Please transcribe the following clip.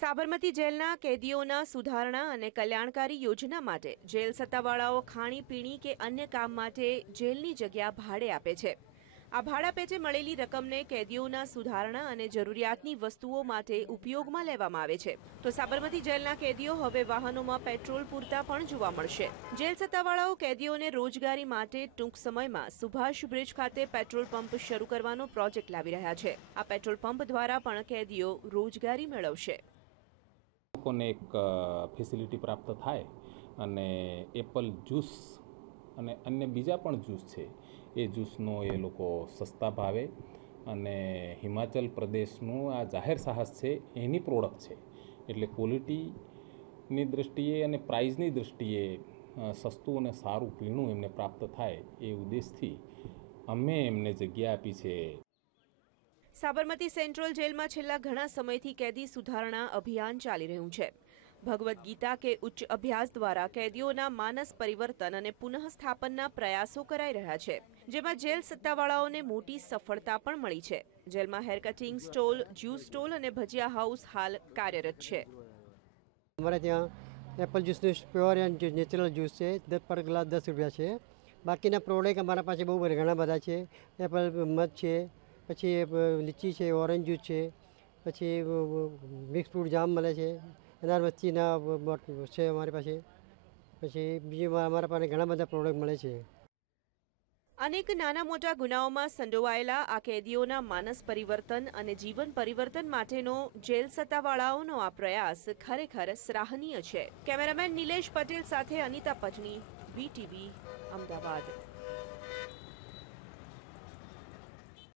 સાબરમતી જેલના કેદીઓના સુધારણા અને કલ્યાણકારી યોજના માટે જેલ સત્તાવાળાઓ ખાણીપીણી કે અન્ય કામ માટે જેલની જગ્યા ભાડે આપે છે. આ ભાડા પેટે મળેલી રકમને કેદીઓના સુધારણા અને જરૂરિયાતની વસ્તુઓ માટે ઉપયોગમાં લેવામાં આવે છે. તો સાબરમતી જેલના કેદીઓ હવે વાહનોમાં પેટ્રોલ પૂરતા પણ જોવા મળશે. જેલ સત્તાવાળાઓ કેદીઓને રોજગારી માટે ટૂંક સમયમાં સુભાષ બ્રિજ ખાતે પેટ્રોલ પંપ શરૂ કરવાનો પ્રોજેક્ટ લાવી રહ્યા છે. આ પેટ્રોલ પંપ દ્વારા પણ કેદીઓ રોજગારી મેળવશે. લોકોને એક ફેસિલિટી પ્રાપ્ત થાય અને એપલ જ્યુસ અને અન્ય બીજા પણ જ્યુસ છે, એ જ્યુસનો એ લોકો સસ્તા ભાવે અને હિમાચલ પ્રદેશનું આ જાહેર સાહસ છે, એની પ્રોડક્ટ છે. એટલે ક્વોલિટીની દૃષ્ટિએ અને પ્રાઇઝની દૃષ્ટિએ સસ્તું અને સારું પીણું એમને પ્રાપ્ત થાય એ ઉદ્દેશથી અમે એમને જગ્યા આપી છે સાબરમતી સેન્ટ્રલ જેલમાં છેલ્લા ઘણા સમયથી કેદી સુધારણા અભિયાન ચાલી રહ્યું છે. ભગવદ્ ગીતા કે ઉચ્ચ અભ્યાસ દ્વારા કેદીઓના માનસ પરિવર્તન અને પુનઃસ્થાપનના પ્રયાસો કરાઈ રહ્યા છે, જેમાં જેલ સત્તાવાળાઓને મોટી સફળતા પણ મળી છે. જેલમાં hair cutting stall juice stall અને ભજીયા હાઉસ હાલ કાર્યરત છે. અમારે ત્યાં એપલ જ્યુસનું પ્યોર એન્ડ નેચરલ જ્યુસ છે, દસ પર ગ્લાસ દસ રૂપિયા છે. બાકીના પ્રોડક્ટ અમારા પાસે બહુ ઘણા બધા છે. એપલ મધ છે પછી લીચી છે, ઓરેન્જ જ્યુસ છે, પછી મિક્સ ફ્રૂટ જામ મળે છે અનારવસ્તીના વચ્ચેના છે અમારી પાસે, પછી બીજી અમારા પાસે ઘણા બધા પ્રોડક્ટ મળે છે. અનેક નાના મોટા ગુનાઓમાં સંડોવાયેલા આ કેદીઓના માનસ પરિવર્તન અને જીવન પરિવર્તન માટેનો જેલ સત્તાવાળાઓનો આ પ્રયાસ ખરેખર સરાહનીય છે. કેમેરામેન નિલેશ પટેલ સાથે અનિતા પટની વીટીવી અમદાવાદ.